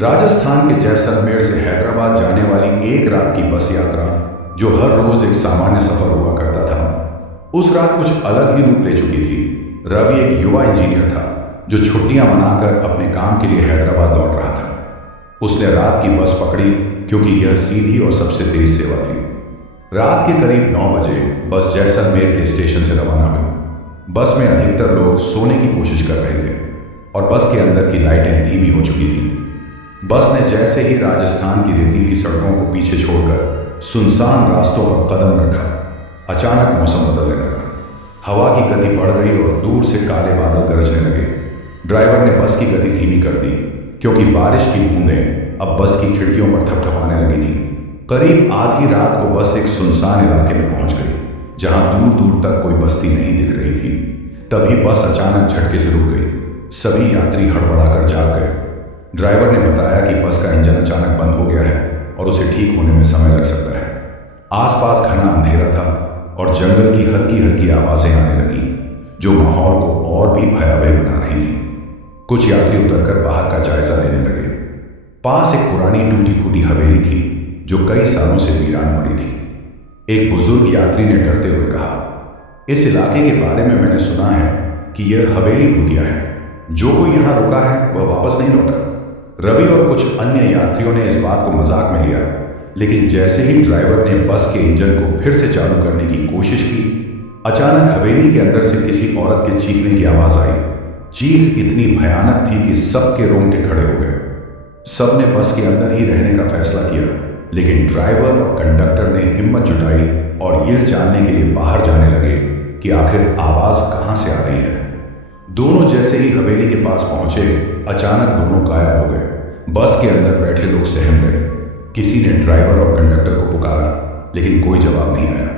राजस्थान के जैसलमेर से हैदराबाद जाने वाली एक रात की बस यात्रा, जो हर रोज एक सामान्य सफर हुआ करता था, उस रात कुछ अलग ही रूप ले चुकी थी। रवि एक युवा इंजीनियर था जो छुट्टियां मनाकर अपने काम के लिए हैदराबाद लौट रहा था। उसने रात की बस पकड़ी क्योंकि यह सीधी और सबसे तेज सेवा थी। रात के करीब 9 बजे बस जैसलमेर के स्टेशन से रवाना हुई। बस में अधिकतर लोग सोने की कोशिश कर रहे थे और बस के अंदर की लाइटें धीमी हो चुकी थी। बस ने जैसे ही राजस्थान की रेतीली सड़कों को पीछे छोड़कर सुनसान रास्तों पर कदम रखा, अचानक मौसम बदलने लगा। हवा की गति बढ़ गई और दूर से काले बादल गरजने लगे। ड्राइवर ने बस की गति धीमी कर दी क्योंकि बारिश की बूंदें अब बस की खिड़कियों पर थपथपाने लगी थी। करीब आधी रात को बस एक सुनसान इलाके में पहुंच गई जहां दूर दूर तक कोई बस्ती नहीं दिख रही थी। तभी बस अचानक झटके से रुक गई। सभी यात्री हड़बड़ाकर जाग गए। ड्राइवर ने बताया कि बस का इंजन अचानक बंद हो गया है और उसे ठीक होने में समय लग सकता है। आसपास घना अंधेरा था और जंगल की हल्की हल्की आवाजें आने लगी जो माहौल को और भी भयावह बना रही थी। कुछ यात्री उतरकर बाहर का जायजा लेने लगे। पास एक पुरानी टूटी फूटी हवेली थी जो कई सालों से वीरान पड़ी थी। एक बुजुर्ग यात्री ने डरते हुए कहा, इस इलाके के बारे में मैंने सुना है कि यह हवेली भूतिया है। जो कोई यहां रुका है वह वापस नहीं लौटा। रवि और कुछ अन्य यात्रियों ने इस बात को मजाक में लिया, लेकिन जैसे ही ड्राइवर ने बस के इंजन को फिर से चालू करने की कोशिश की, अचानक हवेली के अंदर से किसी औरत के चीखने की आवाज आई। चीख इतनी भयानक थी कि सबके रोंगटे खड़े हो गए। सबने बस के अंदर ही रहने का फैसला किया, लेकिन ड्राइवर और कंडक्टर ने हिम्मत जुटाई और यह जानने के लिए बाहर जाने लगे कि आखिर आवाज कहां से आ रही है। दोनों जैसे ही हवेली के पास पहुंचे, अचानक दोनों गायब हो गए। बस के अंदर बैठे लोग सहम गए। किसी ने ड्राइवर और कंडक्टर को पुकारा, लेकिन कोई जवाब नहीं आया।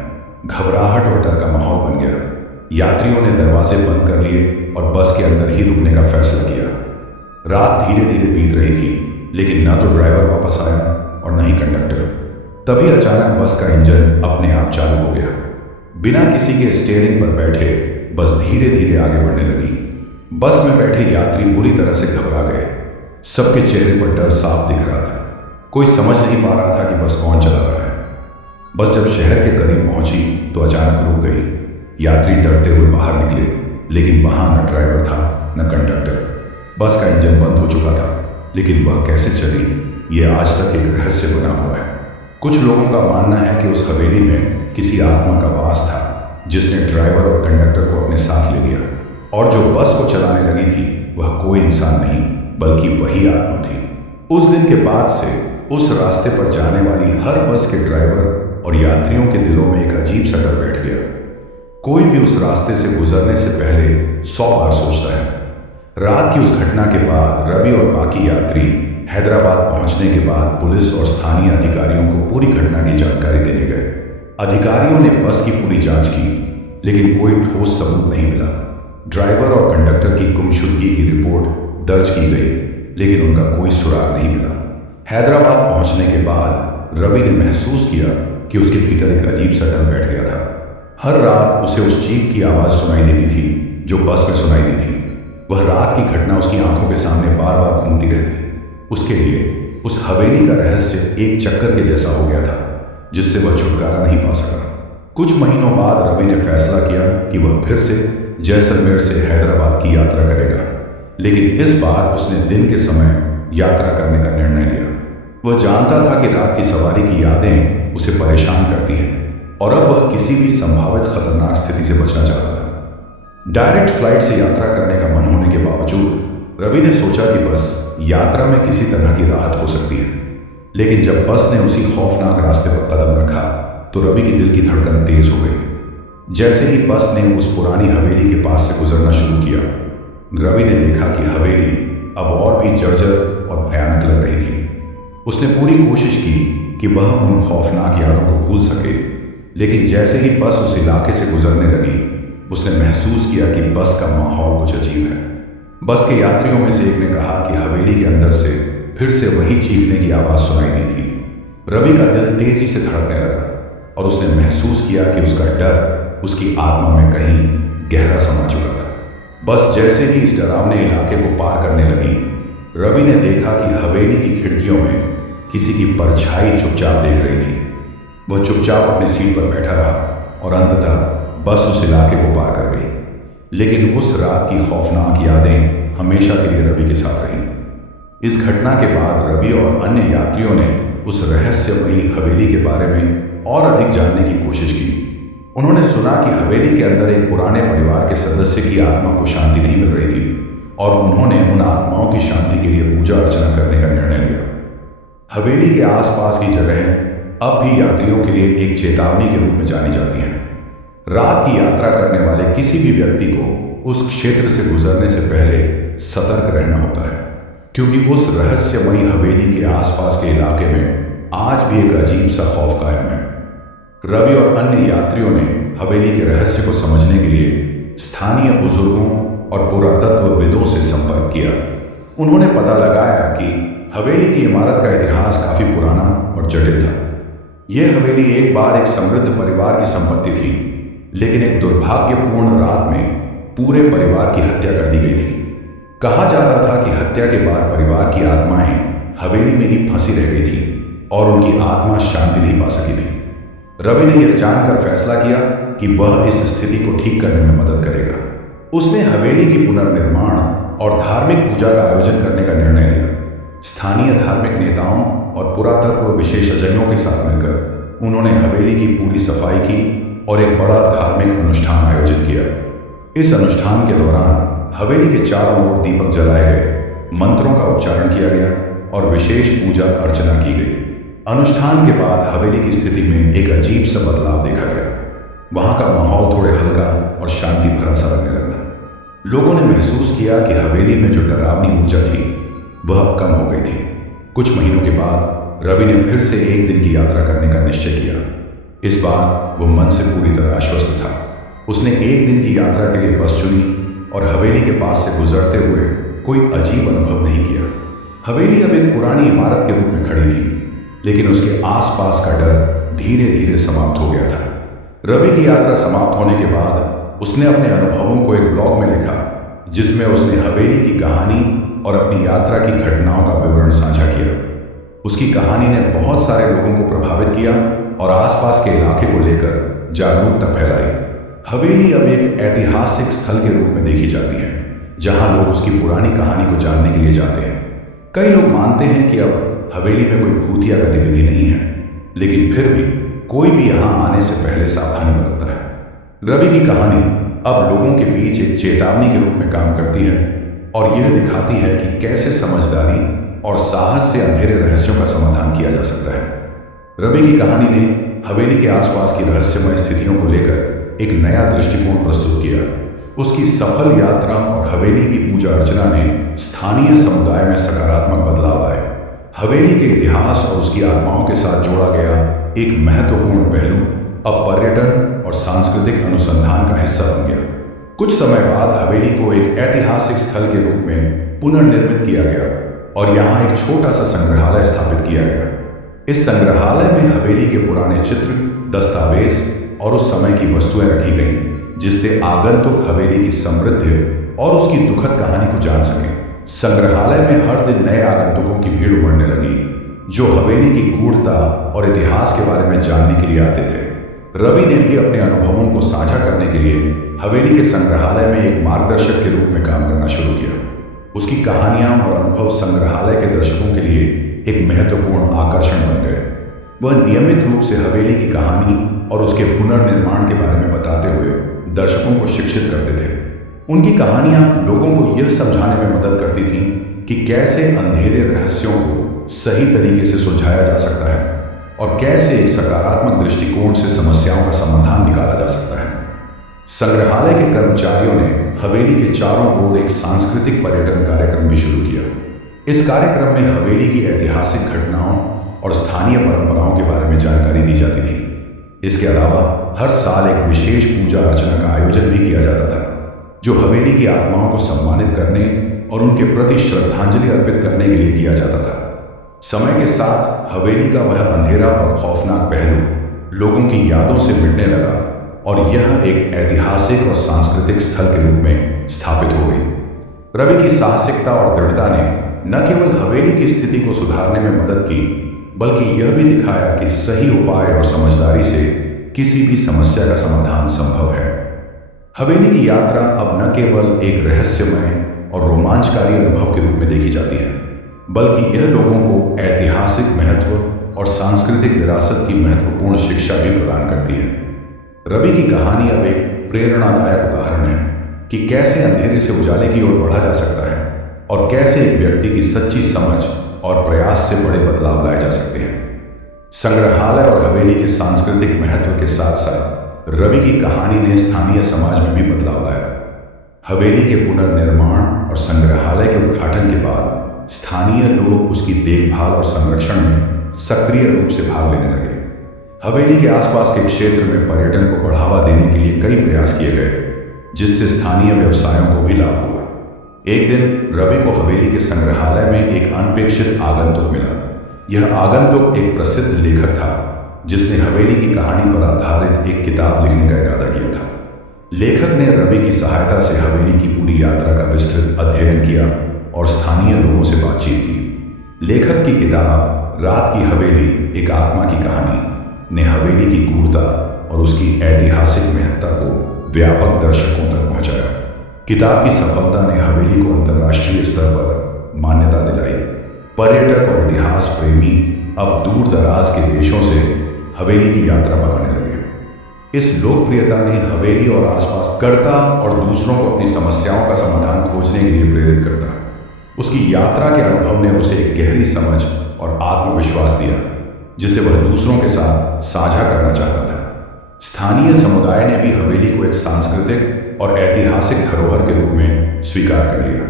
घबराहट और डर का माहौल बन गया। यात्रियों ने दरवाजे बंद कर लिए और बस के अंदर ही रुकने का फैसला किया। रात धीरे धीरे बीत रही थी, लेकिन न तो ड्राइवर वापस आया और न ही कंडक्टर। तभी अचानक बस का इंजन अपने आप चालू हो गया। बिना किसी के स्टीयरिंग पर बैठे बस धीरे धीरे आगे बढ़ने लगी। बस में बैठे यात्री बुरी तरह से घबरा गए। सबके चेहरे पर डर साफ दिख रहा था। कोई समझ नहीं पा रहा था कि बस कौन चला रहा है। बस जब शहर के करीब पहुंची तो अचानक रुक गई। यात्री डरते हुए बाहर निकले, लेकिन वहां न ड्राइवर था न कंडक्टर। बस का इंजन बंद हो चुका था, लेकिन वह कैसे चली ये आज तक एक रहस्य बना हुआ है। कुछ लोगों का मानना है कि उस हवेली में किसी आत्मा का वास था जिसने ड्राइवर और कंडक्टर को अपने साथ ले लिया, और जो बस को चलाने लगी थी वह कोई इंसान नहीं बल्कि वही आत्मा थी। उस दिन के बाद से उस रास्ते पर जाने वाली हर बस के ड्राइवर और यात्रियों के दिलों में एक अजीब सा डर बैठ गया। कोई भी उस रास्ते से गुजरने से पहले 100 बार सोचता है। रात की उस घटना के बाद रवि और बाकी यात्री हैदराबाद पहुंचने के बाद पुलिस और स्थानीय अधिकारियों को पूरी घटना की जानकारी देने गए। अधिकारियों ने बस की पूरी जांच की, लेकिन कोई ठोस सबूत नहीं मिला। ड्राइवर और कंडक्टर की गुमशुदगी की रिपोर्ट दर्ज की गई, लेकिन उनका कोई सुराग नहीं मिला। हैदराबाद पहुंचने के बाद रवि ने महसूस किया कि उसके भीतर एक अजीब सा डर बैठ गया था। हर रात उसे उस चीख की आवाज सुनाई देती थी जो बस में सुनाई दी थी। वह रात की घटना उसकी आंखों के सामने बार बार घूमती रहती। उसके लिए उस हवेली का रहस्य एक चक्कर के जैसा हो गया था जिससे वह छुटकारा नहीं पा सका। कुछ महीनों बाद रवि ने फैसला किया कि वह फिर से जैसलमेर से हैदराबाद की यात्रा करेगा, लेकिन इस बार उसने दिन के समय यात्रा करने का निर्णय लिया। वह जानता था कि रात की सवारी की यादें उसे परेशान करती हैं और अब वह किसी भी संभावित खतरनाक स्थिति से बचना चाहता था। डायरेक्ट फ्लाइट से यात्रा करने का मन होने के बावजूद रवि ने सोचा कि बस यात्रा में किसी तरह की राहत हो सकती है। लेकिन जब बस ने उसी खौफनाक रास्ते पर कदम रखा तो रवि की दिल की धड़कन तेज हो गई। जैसे ही बस ने उस पुरानी हवेली के पास से गुजरना शुरू किया, रवि ने देखा कि हवेली अब और भी जर्जर और भयानक लग रही थी। उसने पूरी कोशिश की कि वह उन खौफनाक यादों को भूल सके, लेकिन जैसे ही बस उस इलाके से गुजरने लगी, उसने महसूस किया कि बस का माहौल कुछ अजीब है। बस के यात्रियों में से एक ने कहा कि हवेली के अंदर से फिर से वही चीखने की आवाज सुनाई दी थी। रवि का दिल तेजी से धड़कने लगा और उसने महसूस किया कि उसका डर उसकी आत्मा में कहीं गहरा समा चुका था। बस जैसे ही इस डरावने इलाके को पार करने लगी, रवि ने देखा कि हवेली की खिड़कियों में किसी की परछाई चुपचाप देख रही थी। वह चुपचाप अपनी सीट पर बैठा रहा और अंततः बस उस इलाके को पार कर गई। लेकिन उस रात की खौफनाक यादें हमेशा के लिए रवि के साथ रहीं। इस घटना के बाद रवि और अन्य यात्रियों ने उस रहस्यमयी हवेली के बारे में और अधिक जानने की कोशिश की। उन्होंने सुना कि हवेली के अंदर एक पुराने परिवार के सदस्य की आत्मा को शांति नहीं मिल रही थी और उन्होंने उन आत्माओं की शांति के लिए पूजा अर्चना करने का निर्णय लिया। हवेली के आसपास की जगहें अब भी यात्रियों के लिए एक चेतावनी के रूप में जानी जाती हैं। रात की यात्रा करने वाले किसी भी व्यक्ति को उस क्षेत्र से गुजरने से पहले सतर्क रहना होता है, क्योंकि उस रहस्यमयी हवेली के आसपास के इलाके में आज भी एक अजीब सा खौफ कायम है। रवि और अन्य यात्रियों ने हवेली के रहस्य को समझने के लिए स्थानीय बुजुर्गों और पुरातत्वविदों से संपर्क किया। उन्होंने पता लगाया कि हवेली की इमारत का इतिहास काफी पुराना और जटिल था। यह हवेली एक बार एक समृद्ध परिवार की संपत्ति थी, लेकिन एक दुर्भाग्यपूर्ण रात में पूरे परिवार की हत्या कर दी गई थी। कहा जाता था कि हत्या के बाद परिवार की आत्माएं हवेली में ही फंसी रह गई थी और उनकी आत्मा शांति नहीं पा सकी थी। रवि ने यह जानकर फैसला किया कि वह इस स्थिति को ठीक करने में मदद करेगा। उसने हवेली की पुनर्निर्माण और धार्मिक पूजा का आयोजन करने का निर्णय लिया। स्थानीय धार्मिक नेताओं और पुरातत्व विशेषज्ञों के साथ मिलकर उन्होंने हवेली की पूरी सफाई की और एक बड़ा धार्मिक अनुष्ठान आयोजित किया। इस अनुष्ठान के दौरान हवेली के चारों ओर दीपक जलाए गए, मंत्रों का उच्चारण किया गया और विशेष पूजा अर्चना की गई। अनुष्ठान के बाद हवेली की स्थिति में एक अजीब सा बदलाव देखा गया। वहां का माहौल थोड़े हल्का और शांति भरा सा लगने लगा। लोगों ने महसूस किया कि हवेली में जो डरावनी ऊर्जा थी वह अब कम हो गई थी। कुछ महीनों के बाद रवि ने फिर से एक दिन की यात्रा करने का निश्चय किया। इस बार वो मन से पूरी तरह आश्वस्त था। उसने एक दिन की यात्रा के लिए बस चुनी और हवेली के पास से गुजरते हुए कोई अजीब अनुभव नहीं किया। हवेली अब एक पुरानी इमारत के रूप में खड़ी थी, लेकिन उसके आसपास का डर धीरे धीरे समाप्त हो गया था। रवि की यात्रा समाप्त होने के बाद उसने अपने अनुभवों को एक ब्लॉग में लिखा, जिसमें उसने हवेली की कहानी और अपनी यात्रा की घटनाओं का विवरण साझा किया। उसकी कहानी ने बहुत सारे लोगों को प्रभावित किया और आसपास के इलाके को लेकर जागरूकता फैलाई। हवेली अब एक ऐतिहासिक स्थल के रूप में देखी जाती है, जहां लोग उसकी पुरानी कहानी को जानने के लिए जाते हैं। कई लोग मानते हैं कि अब हवेली में कोई भूतिया गतिविधि नहीं है, लेकिन फिर भी कोई भी यहां आने से पहले सावधानी बरतता है। रवि की कहानी अब लोगों के बीच एक चेतावनी के रूप में काम करती है और यह दिखाती है कि कैसे समझदारी और साहस से अंधेरे रहस्यों का समाधान किया जा सकता है। रवि की कहानी ने हवेली के आसपास की रहस्यमय स्थितियों को लेकर एक नया दृष्टिकोण प्रस्तुत किया। उसकी सफल यात्रा और हवेली की पूजा अर्चना ने स्थानीय समुदाय में सकारात्मक बदलाव लाए। हवेली के इतिहास और उसकी आत्माओं के साथ जोड़ा गया एक महत्वपूर्ण पहलू अब पर्यटन और सांस्कृतिक अनुसंधान का हिस्सा बन गया। कुछ समय बाद हवेली को एक ऐतिहासिक स्थल के रूप में पुनर्निर्मित किया गया और यहाँ एक छोटा सा संग्रहालय स्थापित किया गया। इस संग्रहालय में हवेली के पुराने चित्र, दस्तावेज और उस समय की वस्तुएं रखी गईं, जिससे आगंतुक हवेली की समृद्धि और उसकी दुखद कहानी को जान सकें। संग्रहालय में हर दिन नए आगंतुकों की भीड़ उमड़ने लगी, जो हवेली की गूढ़ता और इतिहास के बारे में जानने के लिए आते थे। रवि ने भी अपने अनुभवों को साझा करने के लिए हवेली के संग्रहालय में एक मार्गदर्शक के रूप में काम करना शुरू किया। उसकी कहानियां और अनुभव संग्रहालय के दर्शकों के लिए एक महत्वपूर्ण आकर्षण बन गए। वह नियमित रूप से हवेली की कहानी और उसके पुनर्निर्माण के बारे में बताते हुए दर्शकों को शिक्षित करते थे। उनकी कहानियां लोगों को यह समझाने में मदद करती थीं कि कैसे अंधेरे रहस्यों को सही तरीके से सुलझाया जा सकता है और कैसे एक सकारात्मक दृष्टिकोण से समस्याओं का समाधान निकाला जा सकता है। संग्रहालय के कर्मचारियों ने हवेली के चारों ओर एक सांस्कृतिक पर्यटन कार्यक्रम भी शुरू किया। इस कार्यक्रम में हवेली की ऐतिहासिक घटनाओं और स्थानीय परंपराओं के बारे में जानकारी दी जाती थी। इसके अलावा हर साल एक विशेष पूजा अर्चना का आयोजन भी किया जाता था, जो हवेली की आत्माओं को सम्मानित करने और उनके प्रति श्रद्धांजलि अर्पित करने के लिए किया जाता था। समय के साथ हवेली का वह अंधेरा और खौफनाक पहलू लोगों की यादों से मिटने लगा और यह एक ऐतिहासिक और सांस्कृतिक स्थल के रूप में स्थापित हो गई। रवि की साहसिकता और दृढ़ता ने न केवल हवेली की स्थिति को सुधारने में मदद की, बल्कि यह भी दिखाया कि सही उपाय और समझदारी से किसी भी समस्या का समाधान संभव है। हवेली की यात्रा अब न केवल एक रहस्यमय और रोमांचकारी अनुभव के रूप में देखी जाती है, बल्कि यह लोगों को ऐतिहासिक महत्व और सांस्कृतिक विरासत की महत्वपूर्ण शिक्षा भी प्रदान करती है। रवि की कहानी अब एक प्रेरणादायक उदाहरण है कि कैसे अंधेरे से उजाले की ओर बढ़ा जा सकता है और कैसे एक व्यक्ति की सच्ची समझ और प्रयास से बड़े बदलाव लाए जा सकते हैं। संग्रहालय और हवेली के सांस्कृतिक महत्व के साथ साथ रवि की कहानी ने स्थानीय समाज में भी बदलाव लाया। हवेली के पुनर्निर्माण और संग्रहालय के उद्घाटन के बाद स्थानीय लोग उसकी देखभाल और संरक्षण में सक्रिय रूप से भाग लेने लगे। हवेली के आसपास के क्षेत्र में पर्यटन को बढ़ावा देने के लिए कई प्रयास किए गए, जिससे स्थानीय व्यवसायों को भी लाभ हुआ। एक दिन रवि को हवेली के संग्रहालय में एक अनपेक्षित आगंतुक मिला। यह आगंतुक एक प्रसिद्ध लेखक था जिसने हवेली की कहानी पर आधारित एक किताब लिखने का इरादा किया था। लेखक ने रवि की सहायता से हवेली की पूरी यात्रा का विस्तृत अध्ययन किया और स्थानीय लोगों से बातचीत की। लेखक की किताब रात की हवेली एक आत्मा की कहानी ने हवेली की गूढ़ता और उसकी ऐतिहासिक महत्ता को व्यापक दर्शकों तक पहुंचाया। किताब की सफलता ने हवेली को अंतर्राष्ट्रीय स्तर पर मान्यता दिलाई। पर्यटक और इतिहास प्रेमी अब दूर दराज के देशों से हवेली की यात्रा पर आने लगे। इस लोकप्रियता ने हवेली और आसपास करता और दूसरों को अपनी समस्याओं का समाधान खोजने के लिए प्रेरित करता। उसकी यात्रा के अनुभव ने उसे एक गहरी समझ और आत्मविश्वास दिया, जिसे वह दूसरों के साथ साझा करना चाहता था। स्थानीय समुदाय ने भी हवेली को एक सांस्कृतिक और ऐतिहासिक धरोहर के रूप में स्वीकार कर लिया।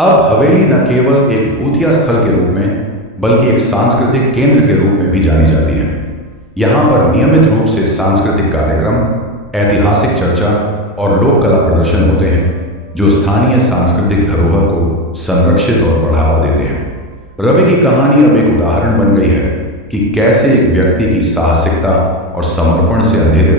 अब हवेली न केवल एक भूतिया स्थल के रूप में, बल्कि एक सांस्कृतिक केंद्र के रूप में भी जानी जाती है। यहाँ पर नियमित रूप से सांस्कृतिक कार्यक्रम, ऐतिहासिक चर्चा और लोक कला प्रदर्शन होते हैं, जो स्थानीय सांस्कृतिक धरोहर को संरक्षित और बढ़ावा देते हैं। रवि की कहानी अब एक उदाहरण बन गई है कि कैसे एक व्यक्ति की साहसिकता और समर्पण से अंधेरे